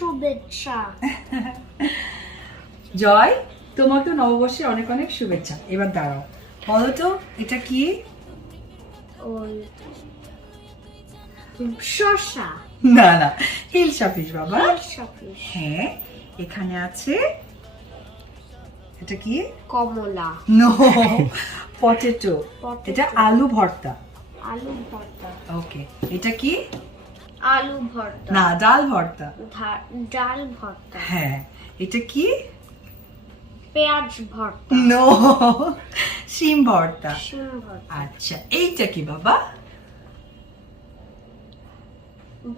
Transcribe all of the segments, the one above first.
শুভেচ্ছা। জয়, তোমাকে নববর্ষের অনেক অনেক শুভেচ্ছা। এবার দাঁড়াও, বলো তো এটা কি? ওই শসা। না না, হিলসা ফিশ বাবা। সফিস। হ্যাঁ, এখানে আছে এটা কি? কমলা। No, potato. Potato. এটা আলু ভর্তা। আলু ভর্তা। ওকে, এটা কি? আলু ভর্তা। না, ডাল ভর্তা। ডাল ভর্তা। হ্যাঁ, এটা কি? পেঁয়াজ ভর্তা। নো, শিম ভর্তা। শিম ভর্তা। আচ্ছা, এইটা কি বাবা?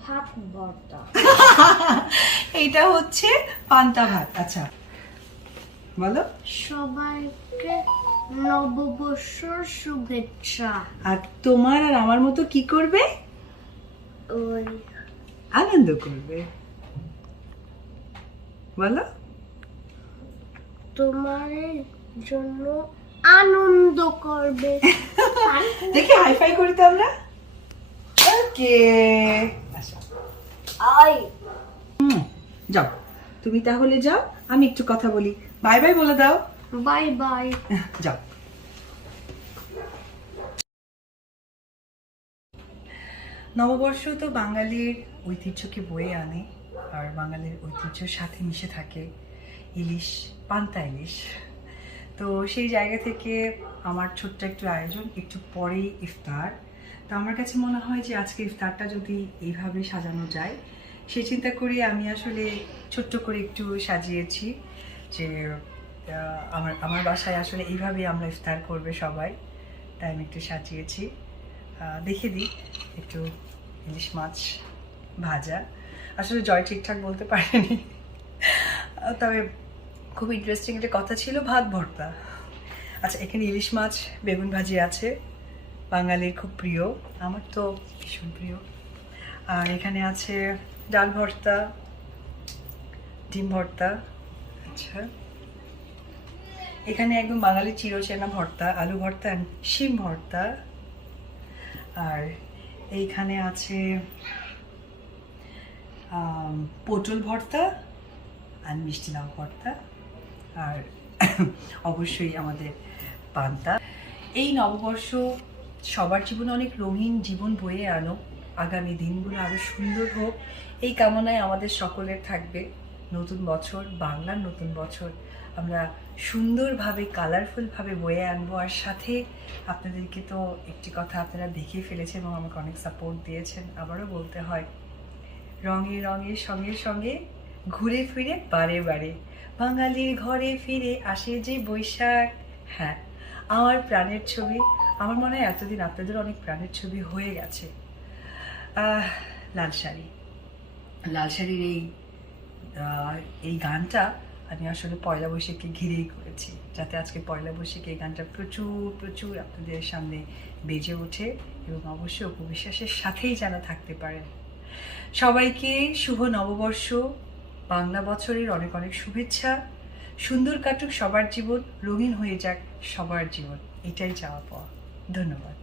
ভাত ভর্তা। এইটা হচ্ছে পান্তা ভাত। আচ্ছা বলো। সবাইকে নববর্ষর শুভেচ্ছা। আর তোমার আর আমার মতো কি করবে? ওই আনন্দ করবে। বলো। তোমার জন্য আনন্দ করবে। দেখি হাই ফাই করি তো আমরা। ওকে, আচ্ছা আই যাও, তুমি তাহলে যাও, আমি একটু কথা বলি। বাই বাই বলে দাও। Bye bye. যাও। নববর্ষ তো বাঙালির ঐতিহ্যকে বয়ে আনে, আর বাঙালির ঐতিহ্যের সাথে মিশে থাকে ইলিশ, পান্তা ইলিশ। তো সেই জায়গা থেকে আমার ছোট্ট একটু আয়োজন, একটু পরেই ইফতার। তো আমার কাছে মনে হয় যে আজকে ইফতারটা যদি এইভাবে সাজানো যায়, সেই চিন্তা করে আমি আসলে ছোট্ট করে একটু সাজিয়েছি যে আমার আমার বাসায় আসলে এইভাবে আমরা ইফতার করবে সবাই, তাই আমি একটু সাজিয়েছি। দেখে দিই একটু ইলিশ মাছ ভাজা। আসলে জয় ঠিকঠাক বলতে পারেনি, তবে খুব ইন্টারেস্টিং একটা কথা ছিল, ভাত ভর্তা। আচ্ছা, এখানে ইলিশ মাছ বেগুন ভাজি আছে, বাঙালির খুব প্রিয়, আমার তো ভীষণ প্রিয়। আর এখানে আছে ডাল ভর্তা, ডিম ভর্তা। আচ্ছা, এখানে একদম বাঙালির চিরচেনা ভর্তা, আলু ভর্তা, শিম ভর্তা। আর এইখানে আছে পটল ভর্তা আর মিষ্টি লাউ ভর্তা, আর অবশ্যই আমাদের পান্তা। এই নববর্ষ সবার জীবনে অনেক রঙিন জীবন বয়ে আনো, আগামী দিনগুলো আরো সুন্দর হোক, এই কামনায় আমাদের সকলের থাকবে। নতুন বছর, বাংলার নতুন বছর আমরা সুন্দরভাবে কালারফুলভাবে বয়ে আনবো। আর সাথে আপনাদেরকে তো একটি কথা আপনারা দেখিয়ে ফেলেছেন এবং আমাকে অনেক সাপোর্ট দিয়েছেন, আবারও বলতে হয়, রঙে রঙে সঙ্গে সঙ্গে ঘুরে ফিরে বারে বারে বাঙালির ঘরে ফিরে আসে যে বৈশাখ। হ্যাঁ, আমার প্রাণের ছবি। আমার মনে হয় এতদিন আপনাদের অনেক প্রাণের ছবি হয়ে গেছে। লাল শাড়ি, লাল শাড়ির এই গানটা আমি আসলে পয়লা বৈশাখকে ঘিরেই করেছি, যাতে আজকে পয়লা বৈশাখে এই গানটা প্রচুর প্রচুর আপনাদের সামনে বেজে ওঠে এবং অবশ্যই উপবিশ্বাসের সাথেই যেন থাকতে পারেন। সবাইকে শুভ নববর্ষ, বাংলা বছরের অনেক অনেক শুভেচ্ছা। সুন্দর কাটুক সবার জীবন, রঙিন হয়ে যাক সবার জীবন, এটাই চাওয়া পাওয়া। ধন্যবাদ।